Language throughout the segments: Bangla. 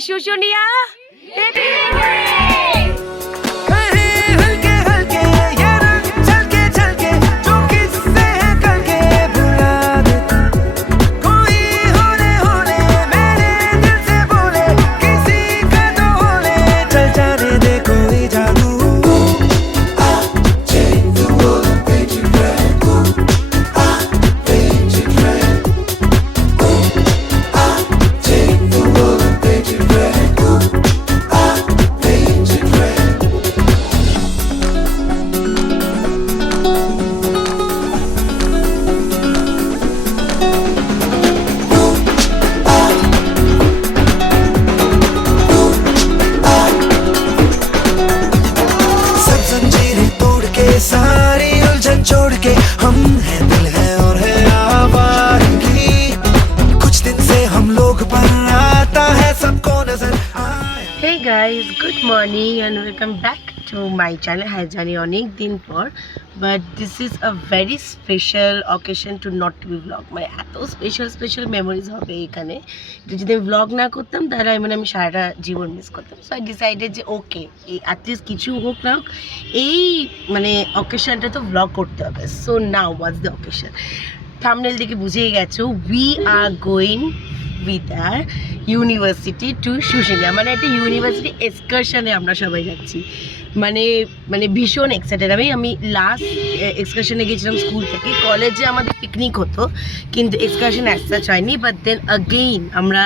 শুশুনিয়া सारी उलझन छोड़ के हम हैं दिल है और है आवारगी कुछ दिन से हम लोग पर आता है सबको नजर आया। Hey guys, good morning and welcome back to my channel. হ্যাঁ জানি অনেক দিন পর, but this is a very special occasion to not to be vlog. মানে এত স্পেশাল মেমোরিজ হবে এখানে, যদি আমি ভ্লগ না করতাম তাহলে আমি সারাটা জীবন মিস করতাম। সো আই ডিসাইডেড যে ওকে, এই অ্যাটলিস্ট কিছু হোক না হোক এই মানে অকেশনটা তো ভ্লগ করতে হবে। So now what's the occasion, thumbnail দেখে বুঝেই গেছো, we are going with our university to Shushunia. মানে একটা ইউনিভার্সিটি এক্সকারশনে আমরা সবাই যাচ্ছি। মানে ভীষণ এক্সাইটেড আমি লাস্ট এক্সকারশনে গেছিলাম স্কুল থেকে। কলেজে আমাদের পিকনিক হতো কিন্তু এক্সকারশন অ্যাজ সাচ হয়নি, বাট দেন আগেইন আমরা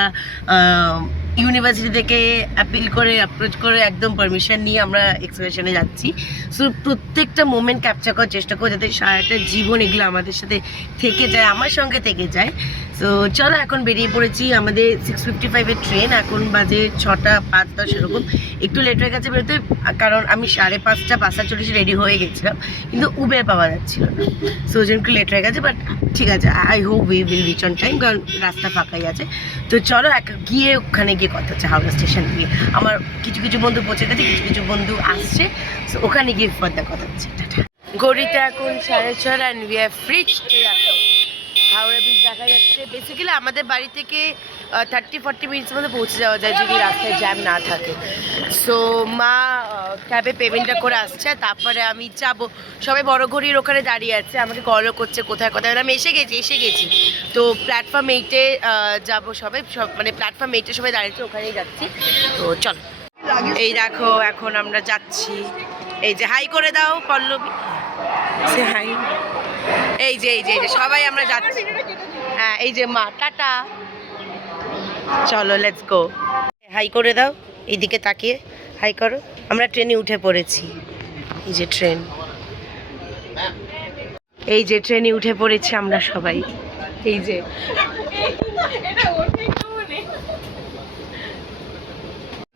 ইউনিভার্সিটি থেকে অ্যাপ্রোচ করে একদম পারমিশন নিয়ে আমরা এক্সকারশনে যাচ্ছি। সো প্রত্যেকটা মোমেন্ট ক্যাপচার করার চেষ্টা করবো যাতে সারাটা জীবন এগুলো আমাদের সাথে থেকে যায়, আমার সঙ্গে থেকে যায়। সো চলো এখন বেরিয়ে পড়েছি। আমাদের 6:55-এর ট্রেন, এখন বাজে 6টা 5-10 এরকম। একটু লেট হয়ে গেছে বেরোতে, কারণ আমি 5:30 5:40 রেডি হয়ে গেছিলাম কিন্তু উবের পাওয়া যাচ্ছিল না। সো ওই জন্য একটু লেট হয়ে গেছে, বাট ঠিক আছে, I hope we will reach on time, কারণ রাস্তা ফাঁকাই আছে। তো চলো গিয়ে ওখানে গিয়ে কথা হচ্ছে হাওড়া স্টেশন গিয়ে। আমার কিছু বন্ধু পৌঁছে গেছে, কিছু বন্ধু আসছে। সো ওখানে গিয়ে পর্দা কথা হচ্ছে। ঘড়িতে এখন 6:30 and we have reached Howrah bridge দেখা যাচ্ছে। বেসিক্যালি আমাদের বাড়ি থেকে 30-40 মিনিটসের মধ্যে পৌঁছে যাওয়া যায় যদি রাস্তায় জ্যাম না থাকে। সো মা ক্যাবে পেমেন্টটা করে আসছে, তারপরে আমি যাবো। সবাই বড় ঘড়ির ওখানে দাঁড়িয়ে আছে, আমাকে কলও করছে কোথায় আমি এসে গেছি। তো প্ল্যাটফর্ম 8-এ যাবো সবাই, মানে প্ল্যাটফর্ম 8-এ সবাই দাঁড়িয়েছে, ওখানেই যাচ্ছি। তো চলো, এই দেখো এখন আমরা যাচ্ছি। এই যে হাই করে দাও পল্লবী, সে হাই। এই যে সবাই আমরা যাচ্ছি। হ্যাঁ এই যে মা, টাটা। চলো লেটস গো। হাই করে দাও, এইদিকে তাকিয়ে হাই করো। আমরা ট্রেনে উঠে পড়েছি। এই যে ট্রেনে উঠে পড়েছি আমরা সবাই। এই যে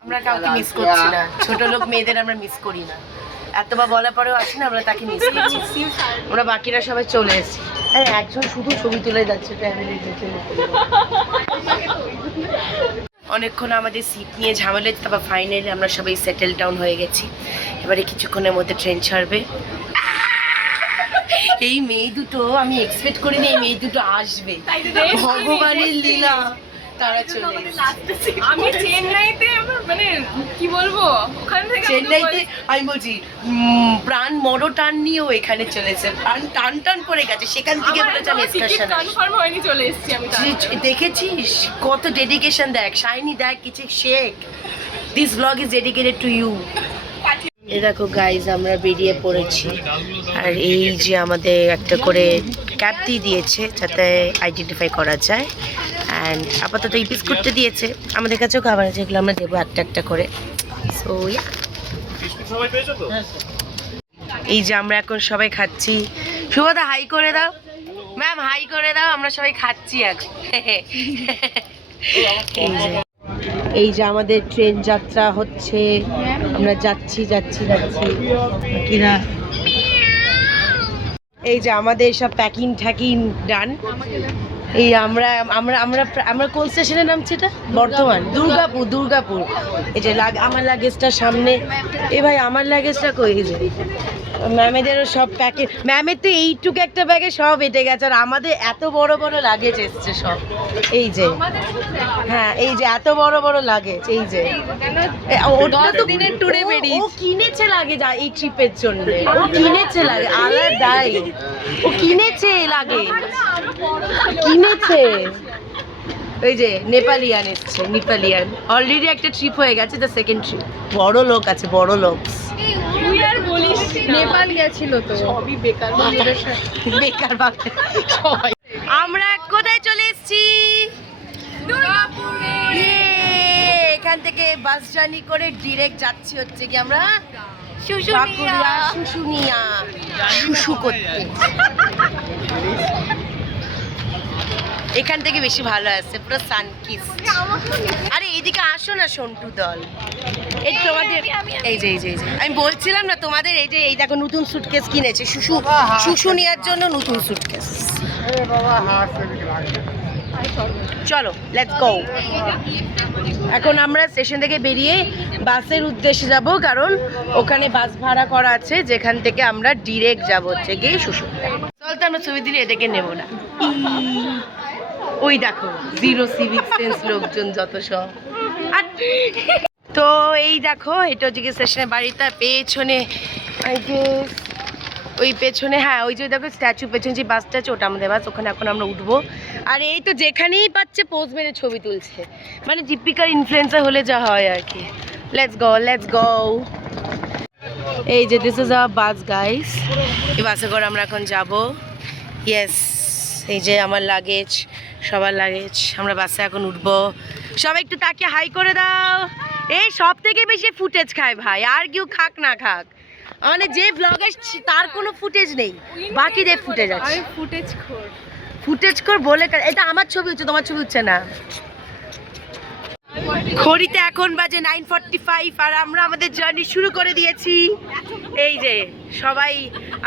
আমরা কাউকে মিস করছি না, ছোট লোক মেয়েদের আমরা মিস করি না। এতবার বলার পরেও আছি না, আমরা তাকে মিস করছি। আমরা বাকিরা সবাই চলে এসেছি। আরে একজন শুধু ছবি তুলে যাচ্ছে ফ্যামিলির জন্য। অনেকক্ষণ আমাদের সিট নিয়ে ঝামেলা, তারপর ফাইনালি আমরা সবাই সেটেল ডাউন হয়ে গেছি। এবারে কিছুক্ষণের মধ্যে ট্রেন ছাড়বে। এই মেয়ে দুটো আমি এক্সপেক্ট করিনি এই মেয়ে দুটো আসবে, ভগবানের লীলা। তারা চলে এসেছে। আমি চেন্নাইতে, মানে কি বলবো, ওখান থেকে চেন্নাইতে আমি বলছি প্রাণ মরো টান নিয়েও এখানে চলেছে, প্রাণ টান পড়ে গেছে। সেখান থেকে বলেছে আমি এক্সকারশন কনফার্ম হয়নি, চলে এসেছি আমি। দেখেছিস কত ডেডিকেশন, দেখ শাইনি, দেখ কিছু শেখ। This blog is dedicated to you. এই দেখো গাইজ, আমরা বেরিয়ে পড়েছি। আর এই যে আমাদের একটা করে ক্যাব দিয়ে দিয়েছে যাতে আইডেন্টিফাই করা যায়। অ্যান্ড আপাতত এই বিস্কুটটা দিয়েছে, আমাদের কাছেও খাবার আছে, এগুলো আমরা দেবো একটা করে। সো এই যে আমরা এখন সবাই খাচ্ছি। শুভদা হাই করে দাও, ম্যাম হাই করে দাও, আমরা সবাই খাচ্ছি এখন। এই যে আমাদের ট্রেন যাত্রা হচ্ছে, আমরা যাচ্ছি বাকিরা। এই যে আমাদের সব প্যাকিং ডান। এই আমরা কোন স্টেশনে নামছি? এটা বর্ধমান, দুর্গাপুর। এই যে আমার লাগেজটা সামনে। এ ভাই আমার লাগেজটা কই? এই যে ম্যামেদেরও সব প্যাকেট, ম্যামের তো এইটুকু একটা ব্যাগে সব এটে গেছে, আর আমাদের এত বড় বড় লাগেজ এসছে সব। এই যে হ্যাঁ, এই যে এত বড় বড় লাগেজ, এই যে ওটা তো দিনের ট্যুরে বেরিয়ে ও কিনেছে লাগে যা এই ট্রিপের জন্য, ও কিনেছে লাগে আলাদাই, ও কিনেছে লাগে, কিনেছে। ওই যে নেপালিয়ান এসছে, নেপালিয়ান অলরেডি একটা ট্রিপ হয়ে গেছে, দ্য সেকেন্ড ট্রিপ। বড় লোক আছে, বড় লোক। তুই আর বলিস নেপাল গেছিল তো সবই বেকার বেকার বাকি সবাই। আমরা কোথায় চলে এসেছি? এখান থেকে বাস জার্নি করে ডিরেক্ট যাচ্ছি হচ্ছে কি আমরা শুশুনিয়া, শুশু করতে। এখান থেকে বেশি ভালো আসছে, পুরো সানকিস। আরে এইদিকে আসো না সন্টু দল, এই তোমাদের এই যে আমি বলছিলাম না তোমাদের, এই যে এই দেখো নতুন সুটকেস কিনেছে শুশু নেওয়ার জন্য, নতুন সুটকেস। চলো লেটস গো। এখন আমরা স্টেশন থেকে বেরিয়ে বাসের উদ্দেশ্যে যাব, কারণ ওখানে বাস ভাড়া করা আছে যেখান থেকে আমরা ডিরেক্ট যাবো হচ্ছে গিয়ে শুশু। চলতে আমরা ছবি দিলে এদেরকে নেবো না। ওই দেখো জিরো সিভিক সেন্স লোকজন যত সব। তো এই দেখো এটা হচ্ছে স্টেশনের বাড়িটা, পেছনে ওই পেছনে, হ্যাঁ ওই যে দেখো স্ট্যাচু পেছনে যে বাসটা আছে ওটা আমাদের বাস, ওখানে এখন আমরা উঠবো। আর এই তো যেখানেই পাচ্ছে পোজ মেরে ছবি তুলছে, মানে টিপিক্যাল ইনফ্লুয়েন্সার হলে যা হয় আর কি। Let's go let's go. এই যে this is our bus guys, এই বাসে করে আমরা এখন যাব। ইয়েস, এই যে আমার লাগেজ, সবার লাগেজ, আমরা বাসে এখন উঠবো। সবাই একটু তাকিয়ে হাই করে দাও। এই সব থেকে বেশি ফুটেজ খায় ভাই, আর কেউ খাক না খাক, মানে যে ব্লগার তার কোনো ফুটেজ নেই, বাকিদের ফুটেজ আছে। ফুটেজ খোর বলে, এটা আমার ছবি হচ্ছে, তোমার ছবি হচ্ছে না। ঘড়িতে এখন বাজে 9:45 আর আমরা আমাদের জার্নি শুরু করে দিয়েছি। এই যে সবাই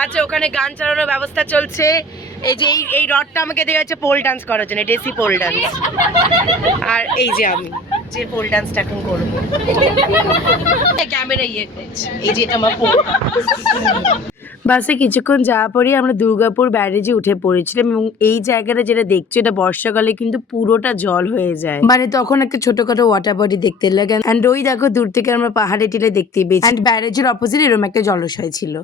আছে, ওখানে গান চালানোর ব্যবস্থা চলছে। এই যে এই রডটা আমাকে দেওয়া হচ্ছে পোল ডান্স করার জন্য, ডেসি পোল ডান্স। আর এই যে আমি যে পোল ডান্সটা এখন করবো, ক্যামেরা ইয়ে করছে, এই যে এটা আমার পোল। বাসে কিছুক্ষণ যাওয়ার পরেই আমরা দুর্গাপুর ব্যারেজে উঠে পড়েছিলাম, এবং এই জায়গাটা যেটা দেখছো এটা বর্ষাকালে কিন্তু পুরোটা জল হয়ে যায়, মানে তখন একটা ছোটখাটো ওয়াটার বডি দেখতে লাগে। অ্যান্ড ওই দেখো দূর থেকে আমরা পাহাড়ে টিলে দেখতে পেয়েছি, অ্যান্ড ব্যারেজের অপোজিট এরকম একটা জলাশয় ছিল।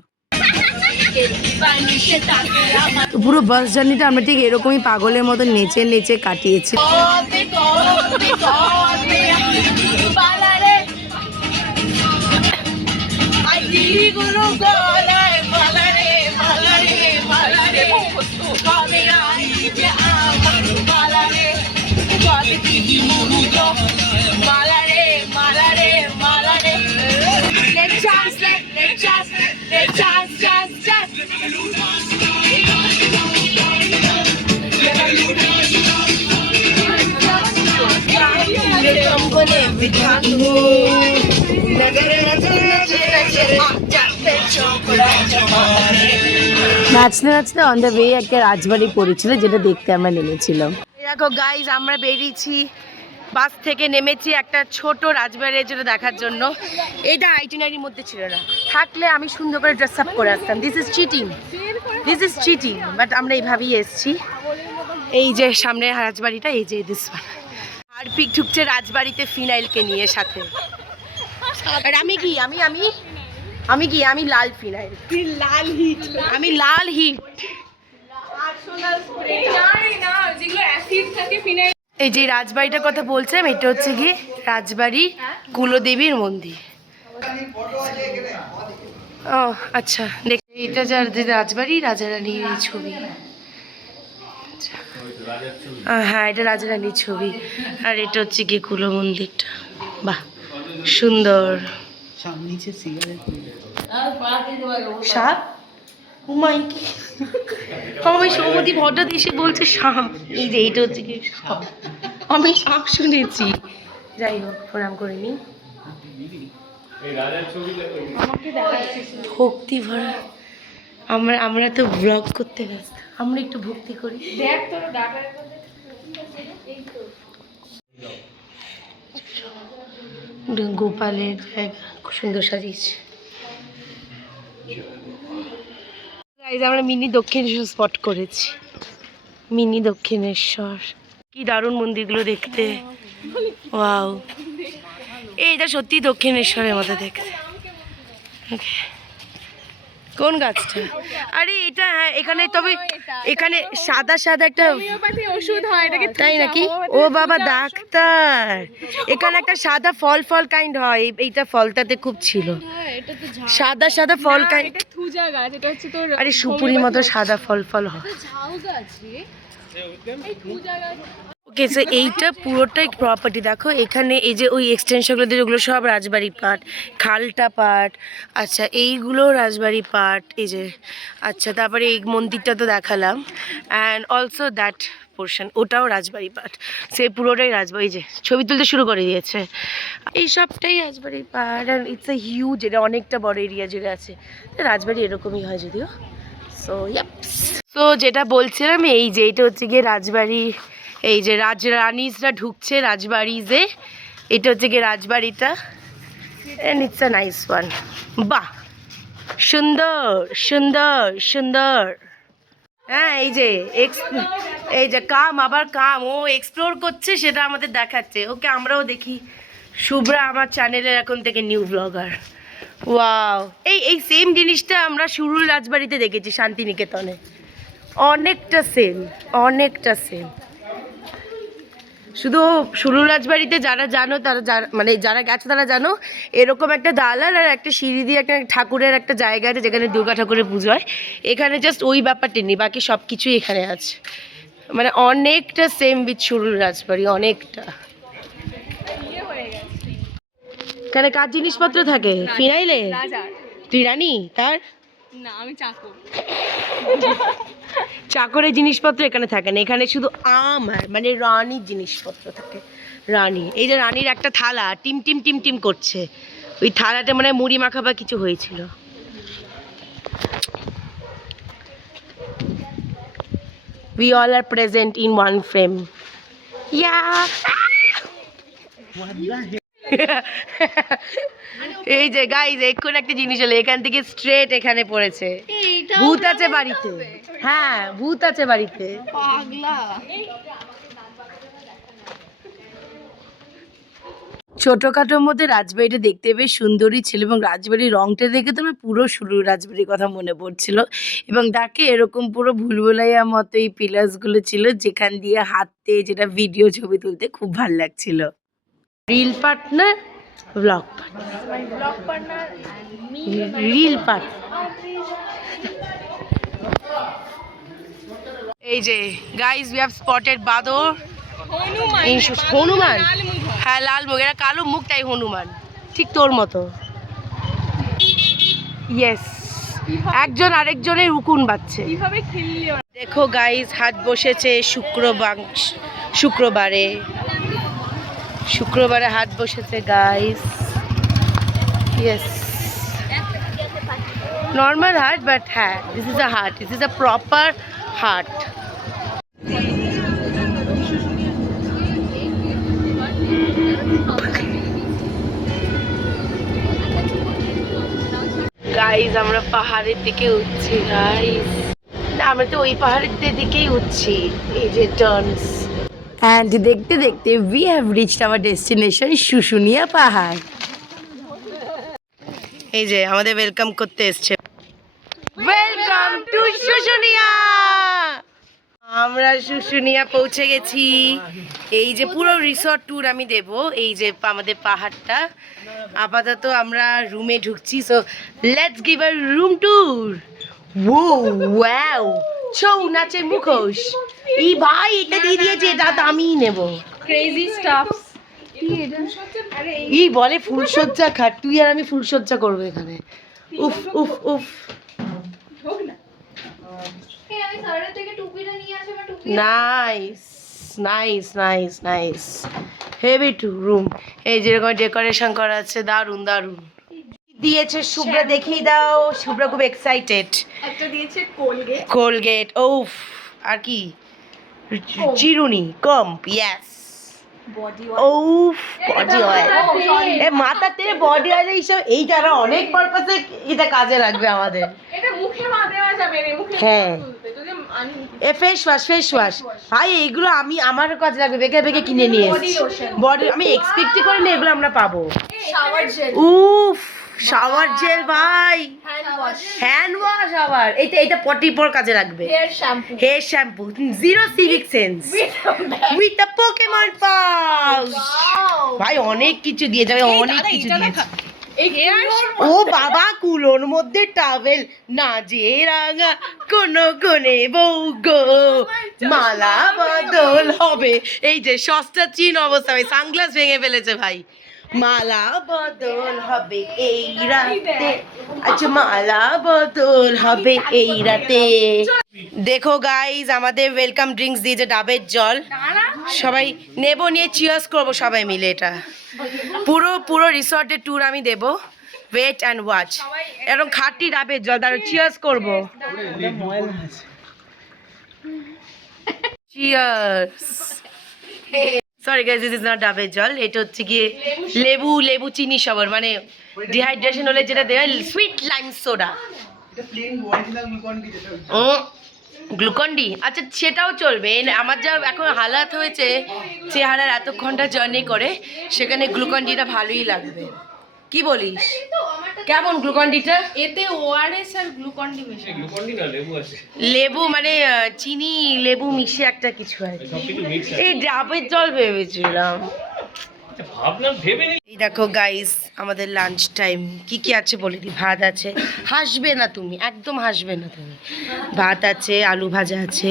পুরো বাস জার্নিটা আমরা ঠিক এরকমই পাগলের মতো নেচে নেচে কাটিয়েছি। নাচতে নাচতে অন দ্য ওয়ে একটা রাজবাড়ি পড়েছিল, যেটা দেখতে আমরা নেমেছিলাম। দেখো গাইজ, আমরা বেরিয়েছি, বাস থেকে নেমেছি একটা ছোট রাজবাড়ি যেটা দেখার জন্য। এটা আইটিনারির মধ্যে ছিল না, থাকলে আমি সুন্দর করে ড্রেস আপ করে আসতাম। দিস ইজ চিটিং, বাট আমরা এইভাবেই এসেছি। এই যে সামনে রাজবাড়িটা, এই যে দিস আর পিক ঢুকছে রাজবাড়িতে ফিনাইলকে নিয়ে সাথে। আর আমি লাল ফিনাইল, আমি লাল হিট। এই যে রাজবাড়িটার কথা বলছিলাম, এটা হচ্ছে কি রাজবাড়ি কুলদেবীর মন্দির। ও আচ্ছা, এটা যার রাজবাড়ি, রাজা রানীর ছবি। হ্যাঁ, এটা রাজা রানীর ছবি। আর এটা হচ্ছে কি কুলো মন্দিরটা, বাহ সুন্দর। সাপ, আমি সৌমতি হঠাৎ এসে বলছে সাপ। এই যে এইটা হচ্ছে কি সাপ, আমি সাপ শুনেছি। যাই হোক, প্রণাম করে নি। ভক্তি ভরা, আমরা তো ব্লগ করতে ব্যস্ত, আমরা একটু ভক্তি করি। দেখ তোর গোপালের জায়গা খুব সুন্দর সাজিয়েছে। এই যে আমরা মিনি দক্ষিণেশ্বর স্পট করেছি, মিনি দক্ষিণেশ্বর। কি দারুণ মন্দিরগুলো দেখতে, ওয়াও। এইটা সত্যি দক্ষিণেশ্বরের মতো দেখতে। Okay. কোন গাছটা? আরে এটা, হ্যাঁ এখানে, তবে এখানে সাদা সাদা একটা, হোমিওপ্যাথি ওষুধ হয় এটাকে, তাই নাকি? ও বাবা ডাক্তার। এখানে একটা সাদা ফল ফল কাইন্ড হয়, এইটা ফলটাতে খুব ছিল, এটা তো সাদা সাদা ফল কাইন্ড। এটা থুজা গাছ, এটা হচ্ছে তোর আরে সুপুরি মতো সাদা ফল ফল হয়। ঝাউ গাছ রে, এই থুজা গাছ। ওকে, সো এইটা পুরোটাই প্রপার্টি। দেখো এখানে এই যে ওই এক্সটেনশনগুলো দিয়ে ওগুলো সব রাজবাড়ি পাট, খালটা পাট, আচ্ছা এইগুলো রাজবাড়ি পাট, এই যে, আচ্ছা তারপরে এই মন্দিরটা তো দেখালাম, অ্যান্ড অলসো দ্যাট পোর্শন, ওটাও রাজবাড়ি পাট। সে পুরোটাই রাজবাড়ি, যে ছবি তুলতে শুরু করে দিয়েছে, এই সবটাই রাজবাড়ি পাট। অ্যান্ড ইটস এ হিউজ, এটা অনেকটা বড় এরিয়া জুড়ে আছে। রাজবাড়ি এরকমই হয় যদিও। সো ইয়াপস, সো যেটা বলছিলাম, এই যে এটা হচ্ছে গিয়ে রাজবাড়ি, এই যে রাজরানিজরা ঢুকছে রাজবাড়িতে, এটা হচ্ছে গিয়ে রাজবাড়িটা, and it's a nice one. বাহ, সুন্দর সুন্দর সুন্দর। হ্যাঁ এই যে এই যে কাম, আবার কাম, ও এক্সপ্লোর করছে, সেটা আমাদের দেখাচ্ছে। ওকে, আমরাও দেখি। শুভ্রা আমার চ্যানেলের এখন থেকে নিউ ব্লগার। ওয়াও, এই এই সেম জিনিসটা আমরা সুরুল রাজবাড়িতে দেখেছি, শান্তিনিকেতনে। অনেকটা সেম, অনেকটা সেম। শুধু সুরুল রাজবাড়িতে যারা জানো তারা, মানে যারা গেছো তারা জানো, এরকম একটা দালান আর একটা সিঁড়ি দিয়ে একটা ঠাকুরের একটা জায়গা আছে যেখানে দুর্গা ঠাকুরের পুজো হয়। এখানে জাস্ট ওই ব্যাপারটা নেই, বাকি সব কিছুই এখানে আছে। মানে অনেকটা সেম উইথ সুরুল রাজবাড়ি, অনেকটা। এখানে কার জিনিসপত্র থাকে? ফিনাইলে? রাজার। তুই রানী তার? না, আমি চাকর। চাকরের জিনিসপত্র এখানে থাকে না, এখানে শুধু আমার মানে রানীর জিনিসপত্র থাকে। রানী, এই যে রানীর একটা থালা টিম টিম টিম টিম করছে, ওই থালাটা মানে মুড়ি মাখা বা কিছু হয়েছিল। We all are present in one frame. Yeah. এই যে গাইজ, এক্ষুনি একটা জিনিস হলো, এখান থেকে স্ট্রেট এখানে পড়েছে। ভূত আছে বাড়িতে, হ্যাঁ ভূত আছে বাড়িতে। পাগলা। ছোটখাটোর মধ্যে রাজবাড়িটা দেখতে বেশ সুন্দরই ছিল, এবং রাজবাড়ির রংটা দেখে তো আমার পুরো শুরু রাজবাড়ির কথা মনে পড়ছিল। এবং তাকে এরকম পুরো ভুলভুলাইয়া মতো এই পিলার্সগুলো ছিল, যেখান দিয়ে হাঁটতে, যেটা ভিডিও ছবি তুলতে খুব ভালো লাগছিল। Reel partner, blog partner, reel partner. এই যে গাইজ, উই হ্যাভ স্পটেড বাদর। হনুমান, হ্যাঁ লাল মুখ, এরা কালো মুখ, তাই হনুমান, ঠিক তোর মতো। ইয়েস, একজন আরেকজনের উকুন বাচ্ছে। কিভাবে খেললি ওরা? দেখো গাইজ, হাট বসেছে শুক্রবারে হাট বসেছে গাইজ। ইয়েস, নর্মাল হাট, বাট হ্যাঁ দিস ইজ আ হাট, দিস ইজ আ প্রপার হাট। গাইজ আমরা পাহাড়ের দিকে উঠছি গাইজ, আমরা তো ওই পাহাড়ের দিকেই উঠছি। এই যে টার্নস, অ্যান্ড দেখতে দেখতে we have reached hour destination, Susunia পাহাড়। এই যে আমাদের ওয়েলকাম করতে এসছে, ওয়েলকাম টু শুশুনিয়া। আমরা শুশুনিয়া পৌঁছে গেছি। এই যে পুরো রিসর্ট ট্যুর আমি দেব, এই যে আমাদের পাহাড়টা। আপাতত আমরা রুমে ঢুকছি, so let's give a room tour. Wow, Chhau নাচে মুখোশ। ই ভাই, এটা দিয়ে দিয়েছে, এটা তো আমিই নেব। Crazy stuffs. ই বলে ফুলসজ্জা খাট, তুই আর আমি ফুলসজ্জা করবো এখানে। উফ উফ উফ। Nice nice nice nice, heavy two room. এই যেরকম ডেকোরেশন করা আছে, দারুন দারুন দিয়েছে। শুভ্রা দেখিয়ে দাও, শুভ্রা খুব এক্সাইটেড। একটা দিয়েছে কোলগেট। কোলগেট, ওফ, আর কি চিরুনি, কম্প, ইয়েস, বডি ওফ বডি অয়েল। এ মাথাতে বডি অয়েল এইসব, এই যারা অনেক পারপাসে এটা কাজে লাগবে আমাদের। এটা মুখে দেওয়া যাবে রে মুখে হ্যাঁ। তুলতে যদি আনি এ ফেস ওয়াশ ভাই এইগুলো আমার কাজে লাগবে, বেকে বেকে কিনে নিয়ে এসেছি বডি। আমি এক্সপেক্টই করিনি এগুলো আমরা পাবো। শাওয়ার জেল উফ, শাওয়ার জেল ভাই, হ্যান্ড ওয়াশ হ্যান্ড ওয়াশ আবার। এটা পটি পর কাজে লাগবে। Hair shampoo hair shampoo, zero civic sense with the Pokemon pouch. ভাই অনেক কিছু দিয়ে যাবে, অনেক কিছু দিয়েছে। এই হেয়ার ও বাবা, কুলোর মধ্যে টাওয়েল, না যে রাঙা কোন কোনে বউ গো, মালা বদল হবে। এই যে সস্তা চিন অবস্থা, ভাই সানগ্লাস ভেঙে ফেলেছে ভাই। মালা বদল হবে এই রাতে, আচ্ছা মালা বদল হবে এই রাতে। দেখো গাইজ, আমাদের ওয়েলকাম ড্রিঙ্কস দিয়েছে ডাবের জল। সবাই নেব, নিয়ে চিয়ার্স করবো সবাই মিলে। এটা পুরো রিসর্টের ট্যুর আমি দেব, ওয়েট অ্যান্ড ওয়াচ। এরকম খাঁটি ডাবের জল, তার চিয়ার্স করবো। Cheers. Sorry guys, this is not ডাবের জল, এটা হচ্ছে গিয়ে লেবু চিনি সবার, মানে ডিহাইড্রেশন হলে যেটা দেয়, sweet lime soda. Glucon D, আচ্ছা সেটাও চলবে। আমার যা এখন হালাত হয়েছে চেহারার, এত ঘন্টা জার্নি করে, সেখানে গ্লুকন ডিটা ভালোই লাগবে। কি বলিস, কেমন গ্লুকন ডিটা? এতে ওআরএস আর গ্লুকন ডি মেশানো। লেবু মানে চিনি লেবু মিশে একটা কিছু আছে। এই ডাবের জল ভেবেছিলাম। এই দেখো গাইস, আমাদের লাঞ্চ টাইম। কি আছে বলে দি। ভাত আছে, হাসবে না তুমি, একদম হাসবে না তুমি। ভাত আছে, আলু ভাজা আছে,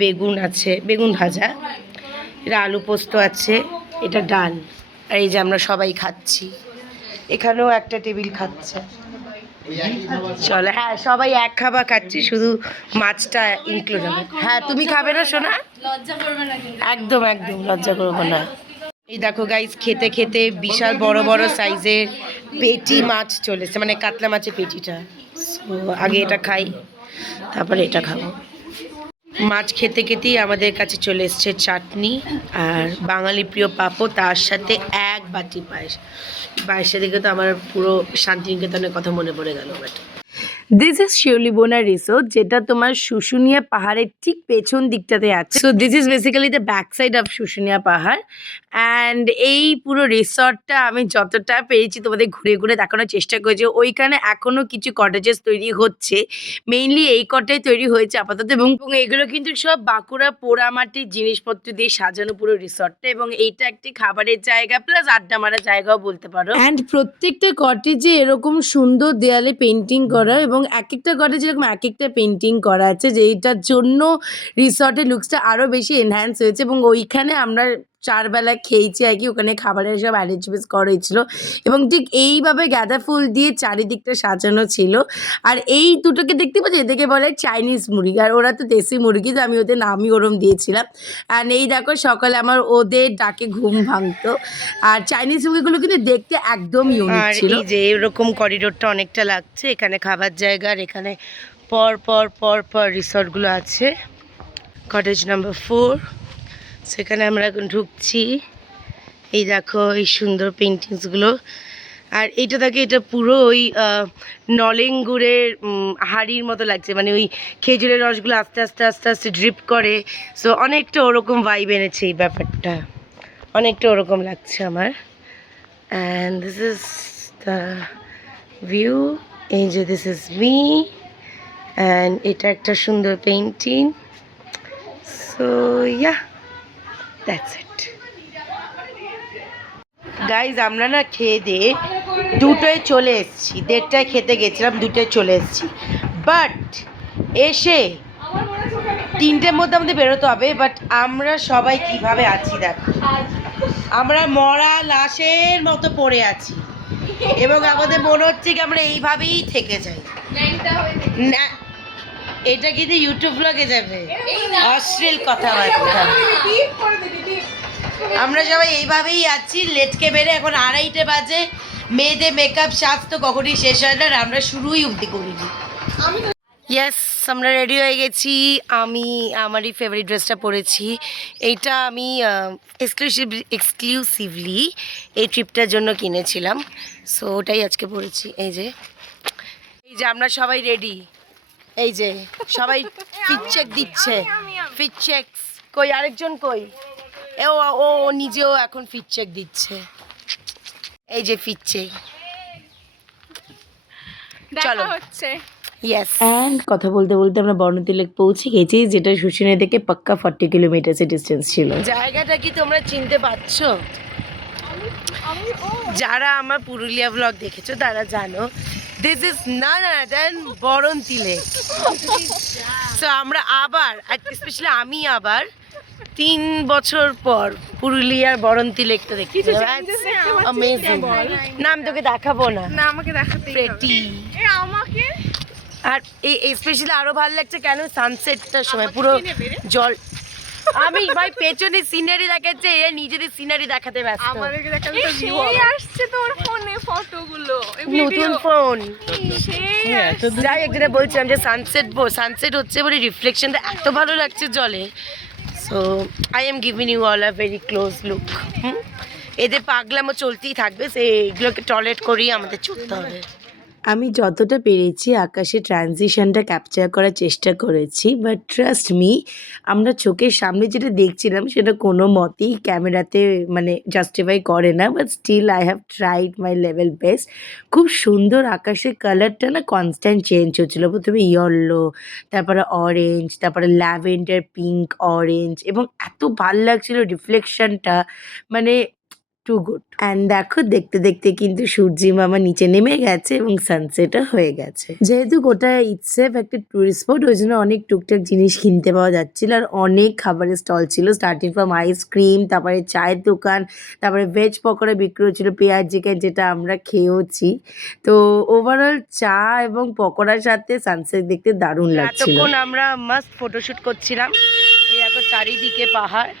বেগুন আছে, বেগুন ভাজা, এটা আলু পোস্ত আছে, এটা ডাল। আর এই যে আমরা সবাই খাচ্ছি, এখানেও একটা টেবিল খাচ্ছে। চলো, হ্যাঁ সবাই এক খাবার খাচ্ছি, শুধু মাছটা ইনক্লুড হবে। হ্যাঁ তুমি খাবে না সোনা? লজ্জা করবে না কিন্তু। একদম লজ্জা করবো না। এই দেখো গাইস, খেতে খেতে বিশাল বড় সাইজের পেটি মাছ চলেছে, মানে কাতলা মাছের পেটিটা। So, আগে এটা খাই, তারপরে এটা খাবো। মাছ খেতে খেতেই আমাদের কাছে চলে এসছে চাটনি আর বাঙালি প্রিয় পাঁপড়, তার সাথে এক বাটি পায়েস। পায়েসের দিকে তো আমার পুরো শান্তিনিকেতনের কথা মনে পড়ে গেল। But this is Shiulibona resort, যেটা তোমার শুশুনিয়া পাহাড়ের ঠিক পেছন দিকটাতে আছে। So this is basically the back side of Susunia পাহাড়। অ্যান্ড এই পুরো রিসর্টটা আমি যতটা পেরেছি তোমাদের ঘুরে ঘুরে দেখানোর চেষ্টা করেছি। ওইখানে এখনও কিছু কটেজেস তৈরি হচ্ছে, মেইনলি এই কটাই তৈরি হয়েছে আপাতত। এবং এগুলো কিন্তু সব বাঁকুড়া পোড়ামাটির জিনিসপত্র দিয়ে সাজানো পুরো রিসর্টটা। এবং এইটা একটি খাবারের জায়গা প্লাস আড্ডা মারার জায়গাও বলতে পারো। অ্যান্ড প্রত্যেকটা কটেজে এরকম সুন্দর দেয়ালে পেন্টিং করা, এবং এক একটা কটেজে এরকম এক একটা পেন্টিং করা আছে, যেটার জন্য রিসর্টের লুকসটা আরও বেশি এনহ্যান্স হয়েছে। এবং ওইখানে আমরা 4 বেলা খেয়েছি আর কি, ওখানে খাবারের সব অ্যারেঞ্জমেন্টস করা হয়েছিল। এবং ঠিক এইভাবে গাঁদা ফুল দিয়ে চারিদিকটা সাজানো ছিল। আর এই দুটোকে দেখতে পাচ্ছি, এদেরকে বলে চাইনিজ মুরগি, আর ওরা তো দেশি মুরগি, তো আমি ওদের নামই ওরম দিয়েছিলাম। অ্যান্ড এই দেখো, সকালে আমার ওদের ডাকে ঘুম ভাঙতো। আর চাইনিজ মুরগিগুলো কিন্তু দেখতে একদম ইউনিক ছিল। আর এই যে এরকম করিডোরটা অনেকটা লাগছে, এখানে খাবার জায়গা, আর এখানে পর রিসর্টগুলো আছে। কটেজ নাম্বার 4, সেখানে আমরা এখন ঢুকছি। এই দেখো এই সুন্দর পেন্টিংসগুলো। আর এইটা দেখে, এটা পুরো ওই নলেন গুড়ের হাড়ির মতো লাগছে, মানে ওই খেজুরের রসগুলো আস্তে আস্তে ড্রিপ করে। সো অনেকটা ওরকম ভাইব এনেছে এই ব্যাপারটা, অনেকটা ওরকম লাগছে আমার। And this is the view. এই যে দিস ইজ মি, অ্যান্ড এটা একটা সুন্দর painting. So yeah, that's it guys. আমরা না খেয়ে দিয়ে 2টোয় চলে এসেছি, 1:30টায় খেতে গেছিলাম, 2টোয় চলে এসেছি। বাট এসে 3টের মধ্যে আমাদের বেরোতে হবে। বাট আমরা সবাই কিভাবে আছি দেখো, আমরা মরা লাশের মতো পড়ে আছি, এবং আমাদের মনে হচ্ছে কি আমরা এইভাবেই থেকে যাই না। এটা কিন্তু ইউটিউব ব্লগে যাবে, অশ্লীল কথাবার্তা। আমরা সবাই এইভাবেই আছি, লেটকে বেড়ে। এখন 2:30 বাজে, মেয়েদের মেকআপ সাজ তো কখনই শেষ হয় না, আর আমরা শুরুই অবধি করিনি। ইয়েস, আমরা রেডি হয়ে গেছি। আমি আমারই ফেভারিট ড্রেসটা পরেছি। এইটা আমি এক্সক্লুসিভলি এই ট্রিপটার জন্য কিনেছিলাম। সো ওটাই আজকে পরেছি। এই যে আমরা সবাই রেডি, এই যে সবাই ফিট চেক দিচ্ছে, ফিট চেক। কই আরেকজন কই? ও ও ও নিজেও এখন ফিট চেক দিচ্ছে। এই যে ফিট চেক। চলো হচ্ছে ইয়েস। অ্যান্ড কথা বলতে বলতে আমরা বর্ণতি লেক পৌঁছে গেছি, যেটা শুশুনি থেকে পাক্কা 40 কিলোমিটার্সের ডিস্টেন্স ছিল। জায়গাটা কি তোমরা চিনতে পারছো? যারা আমার পুরুলিয়া ব্লগ দেখেছো তারা জানো this is none other than Baranti lake. So আমরা আবার, স্পেশালি আমি আবার 3 বছর পর পুরুলিয়ার বরন্তি লেকটা দেখতে অ্যামেজিং। নাম তোকে দেখাবো না, না আমাকে দেখাতে প্রেটি। আমাকে আর এই স্পেশালি আরো ভালো লাগছে কেন, সানসেটটার সময় পুরো জল। আমি ভাই পেছনে সিনারি দেখাচ্ছে, এরা নিজেদের সিনারি দেখাতে ব্যস্ত। আমাদেরকে দেখাতে তো ভিউ আসছে তোর ফোনে ফটোগুলো, নতুন ফোন। সেই যাই এক যেটা বলছিলাম যে সানসেট হচ্ছে বলে রিফ্লেকশনটা এত ভালো লাগছে জলে। So I am giving you all a very close look. এদের পাগলামো চলতেই থাকবে, সেইগুলোকে টলারেট করেই আমাদের চলতে হবে। আমি যতটা পেরেছি আকাশের ট্রানজিশনটা ক্যাপচার করার চেষ্টা করেছি, বাট ট্রাস্ট মি, আমরা চোখের সামনে যেটা দেখছিলাম সেটা কোনো মতেই ক্যামেরাতে মানে জাস্টিফাই করে না, but still I have tried my level best. খুব সুন্দর আকাশের কালারটা না কনস্ট্যান্ট চেঞ্জ হচ্ছিলো, প্রথমে ইয়েলো, তারপরে অরেঞ্জ, তারপরে ল্যাভেন্ডার, পিঙ্ক, অরেঞ্জ, এবং এত ভাল লাগছিলো রিফ্লেকশনটা, মানে টু গুড। অ্যান্ড দেখো দেখতে দেখতে কিন্তু সূর্যি মামা নিচে নেমে গেছে এবং সানসেটও হয়ে গেছে। যেহেতু গোটা ইটসেফ একটা টুরিস্ট স্পট, ওই জন্য অনেক টুকটাক জিনিস কিনতে পাওয়া যাচ্ছিল, আর অনেক খাবারের স্টল ছিল, স্টার্টিং ফ্রম আইসক্রিম, তারপরে চায়ের দোকান, তারপরে ভেজ পকোড়া বিক্রি হচ্ছিল, পেঁয়াজ চিকেন, যেটা আমরা খেয়েওছি। তো ওভারঅল চা এবং পকোড়ার সাথে সানসেট দেখতে দারুণ লাগছিল। এতক্ষণ আমরা মাস্ট ফটোশুট করছিলাম, এই এত চারিদিকে পাহাড়,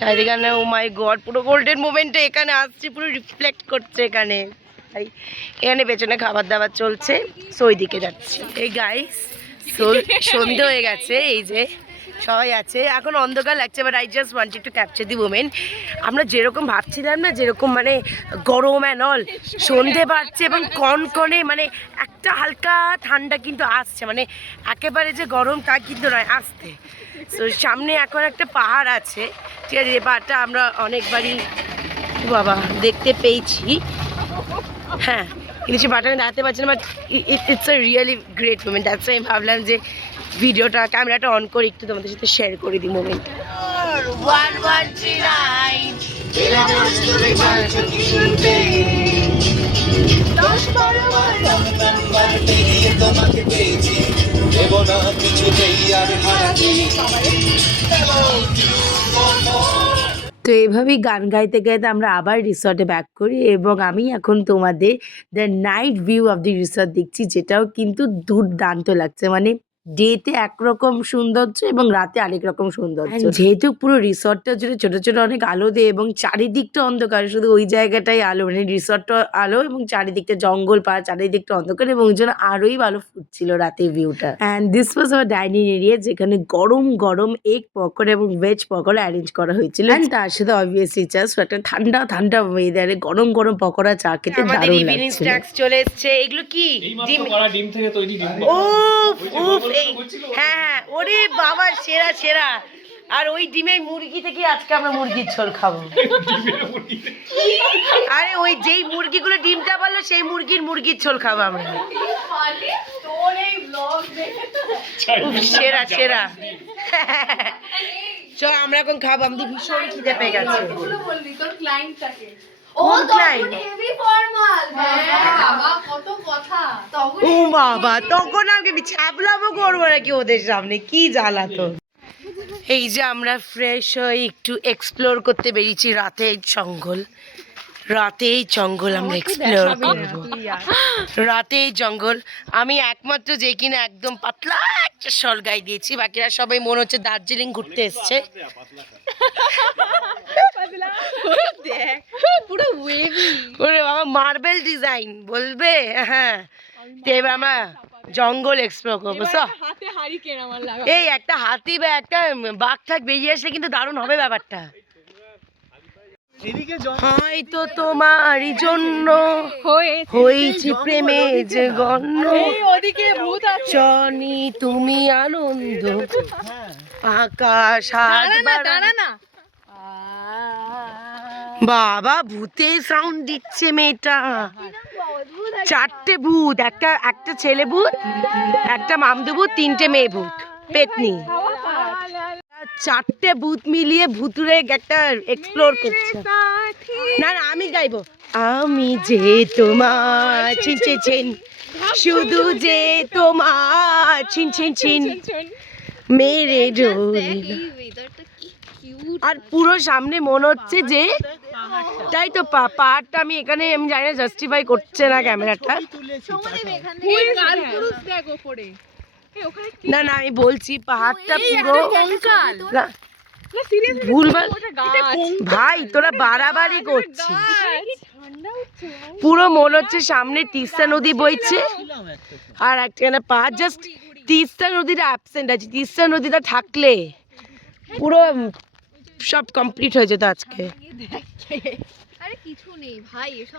চারিদিকে ও মাই গড, পুরো গোল্ডেন মোমেন্টে এখানে আসছি, পুরো রিফ্লেক্ট করছে এখানে। এখানে পেছনে খাবার দাবার চলছে, সো ওই দিকে যাচ্ছি। এই গাইস সন্ধে হয়ে গেছে, এই যে সবাই আছে, এখন অন্ধকার লাগছে, but I just wanted to capture the moment. আমরা যেরকম ভাবছিলাম না, যেরকম মানে গরম অ্যান্ড অল, সন্ধে বাড়ছে এবং কনকনে মানে একটা হালকা ঠান্ডা কিন্তু আসছে, মানে একেবারে যে গরম তা কিন্তু নয়, আসতে। তো সামনে এখন একটা পাহাড় আছে, ঠিক আছে, যে পাহাড়টা আমরা অনেকবারই বাবা দেখতে পেয়েছি। হ্যাঁ, কিন্তু সে পাহাড়টা আমি দাঁড়াতে পারছি না, but it's a really great moment. That's আমি ভাবলাম যে ভিডিওটা, ক্যামেরাটা অন করে একটু তোমাদের সাথে শেয়ার করে দিই মোমেন্টটা। তো এইভাবেই গান গাইতে গাইতে আমরা আবার রিসর্টে ব্যাক করি, এবং আমি এখন তোমাদের the night view of the resort দেখছি, যেটাও কিন্তু দুর্দান্ত লাগছে। মানে ডেতে একরকম সৌন্দর্য এবং রাতে আরেক রকম সৌন্দর্য। যেহেতু পুরো রিসর্টটা জুড়ে ছোট ছোট অনেক আলো দেয় এবং চারিদিকটা অন্ধকার, শুধু ওই জায়গাটাই আলো, মানে রিসর্টটা আলো এবং চারিদিকটা জঙ্গল পাড়, চারিদিকটা অন্ধকার, এবং ওই জন্য আরোই ভালো ফুটছিল রাতের ভিউটা। And this was our dining area, যেখানে গরম গরম এগ পকোড়া এবং ভেজ পকোড়া অ্যারেঞ্জ করা হয়েছিল, অ্যান্ড তার সাথে অবভিয়াসলি জাস্ট একটা ঠান্ডা ঠান্ডা ওয়েদারে গরম গরম পকোড়া চা খেতে দারুণ লাগছিল। স্ন্যাক্স চলে এসেছে, এগুলো কি ডিম থেকে তৈরি ডিম। উফ উফ, এই হ্যাঁ হ্যাঁ, ওরে বাবা, সেরা সেরা। আর ওই ডিমের মুরগি থেকে আজকে আমরা মুরগির ঝোল খাবো। আরে ওই যেই মুরগিগুলো ডিমটা পারলো সেই মুরগির ঝোল খাবো আমরা। উফ, সেরা সেরা। চল আমরা এখন খাবো, আমাদের ভীষণ খিদে পেয়ে গেছে। কোন ক্লায়েন্ট? ও বাবা, তখন আমি ছাপলামো করবো নাকি ওদের সামনে, কি জ্বালাতো। এই যে আমরা ফ্রেশ হয়ে একটু এক্সপ্লোর করতে বেরিয়েছি, রাতের জঙ্গল আমরা এক্সপ্লোর করবো। রাতের জঙ্গল, আমি একমাত্র যে কিনা একদম পাতলা একটা শল গায়ে দিয়েছি, বাকিরা সবাই মনে হচ্ছে দার্জিলিং ঘুরতে এসছে। পুরো ওয়েভি, ওরে বাবা, মার্বেল ডিজাইন বলবে। হ্যাঁ, তো এবার আমরা জঙ্গল এক্সপ্লোর করবো। এই একটা হাতি বা একটা বাঘ ঠাক বেরিয়ে আসলে কিন্তু দারুণ হবে ব্যাপারটা। হয়তো তোমারই জন্য হয়েছে প্রেমে যে গণ্য ওদিকে ভূত আছে। জনি তুমি আনন্দ আকাশ হাত দাঁড়া না বাবা ভূতের সাউন্ড দিচ্ছে মেয়েটা। চারটে ভূত, একটা একটা ছেলে ভূত, একটা মামদু ভূত, তিনটে মেয়ে ভূত পেতনি। চারটে ভূত মিলিয়ে ভুতুরে একটা এক্সপ্লোর করছে। না না আমি গাইবো। আমি যে তোমার ছিন ছিন ছিন, শুধু যে তোমার ছিন ছিন ছিন মেরে ডোরি। আর পুরো সামনে মনে হচ্ছে যে তাই তো পাহাড়টা আমি এখানে আমি জানি না জাস্টিফাই করছে না ক্যামেরাটা। না না আমি বলছি পাহাড়টা পুরো না, ভুলভাল ভাই তোরা বাড়াবাড়ি করছিস। পুরো মনে হচ্ছে সামনে তিস্তা নদী বইছে আর একটা পাহাড়, জাস্ট তিস্তা নদীটা অ্যাবসেন্ট আছে। তিস্তা নদীটা থাকলে পুরো সব কমপ্লিট হয়ে যেত আজকে।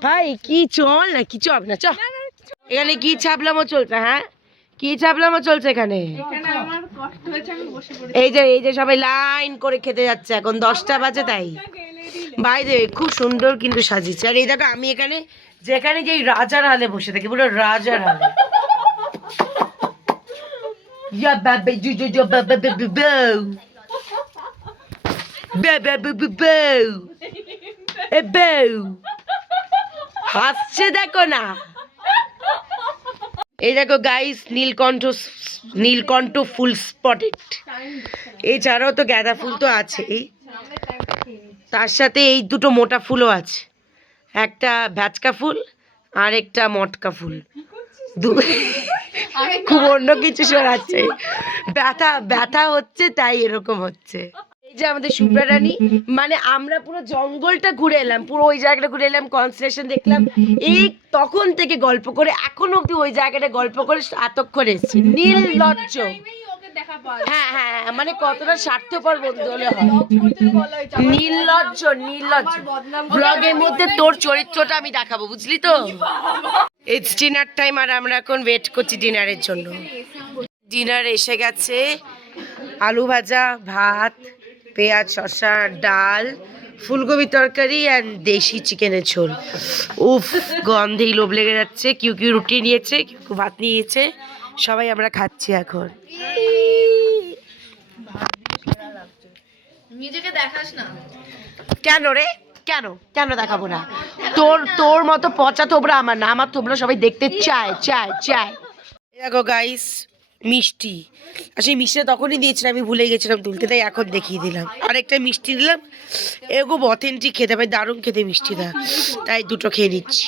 ভাই কি চল না কিছু হবে না, চ এখানে কি ছাপলামো চলছে? হ্যাঁ কি ছাপলামো চলছে এখানে? এই যে সবাই লাইন করে খেতে যাচ্ছে, এখন 10টা বাজে তাই। বাইরে খুব সুন্দর কিন্তু সাজিয়েছে। আর এই দেখো আমি এখানে যেখানে যে রাজার হালে বসে থাকি, পুরো রাজার হালে। ইয়া বাবা জু জু জু বাবা বাবা বউ বাবা বাবা বউ এ বউ হাসছে দেখো না। এই দেখো গাইস নীলকণ্ঠ ফুল স্পটেড। এছাড়াও তো গাঁদা ফুল তো আছেই, তার সাথে এই দুটো মোটা ফুলও আছে, একটা ভ্যাচকা ফুল আর একটা মটকা ফুল। খুব অন্য কিছু শোনাচ্ছে, ব্যথা হচ্ছে তাই এরকম হচ্ছে। এই যে আমাদের সুপ্রা রানী, মানে আমরা পুরো জঙ্গলটা ঘুরে এলাম, পুরো ওই জায়গাটা ঘুরে এলাম, কনস্ট্রাকশন দেখলাম, এই তখন থেকে গল্প করে এখন অব্দি ওই জায়গাটা গল্প করে এতক্ষণ এসেছি। নির্লজ্জ। হ্যাঁ হ্যাঁ মানে কতটা স্বার্থপর বন্ধু হলে হয়। নির্লজ্জ ব্লগের মধ্যে তোর চরিত্রটা আমি দেখাবো, বুঝলি তো? ইটস ডিনার টাইম আর আমরা এখন ওয়েট করছি ডিনারের জন্য। ডিনার এসে গেছে, আলু ভাজা, ভাত, পেঁয়াজ শসা, ডাল, ফুলকপি তরকারি আর দেশি চিকেনের ঝোল। উফ গন্ধেই লোভ লেগে যাচ্ছে। কিউ রুটি নিয়েছে, কিউ ভাত নিয়েছে, সবাই আমরা খাচ্ছি এখন। নিজেকে দেখাস না কেন রে? কেন দেখাবো না? তোর মতো পচা থোবরা আমার না, আমার থোবরা সবাই দেখতে চায়। দেখো গাইস মিষ্টি, আর সেই মিষ্টিটা তখনই দিয়েছিলাম, আমি ভুলে গেছিলাম তুলতে, তাই এখন দেখিয়ে দিলাম। আরেকটা মিষ্টি দিলাম, এরকম অথেন্টিক খেতে পাই, দারুণ খেতে মিষ্টিটা, তাই দুটো খেয়ে নিচ্ছি।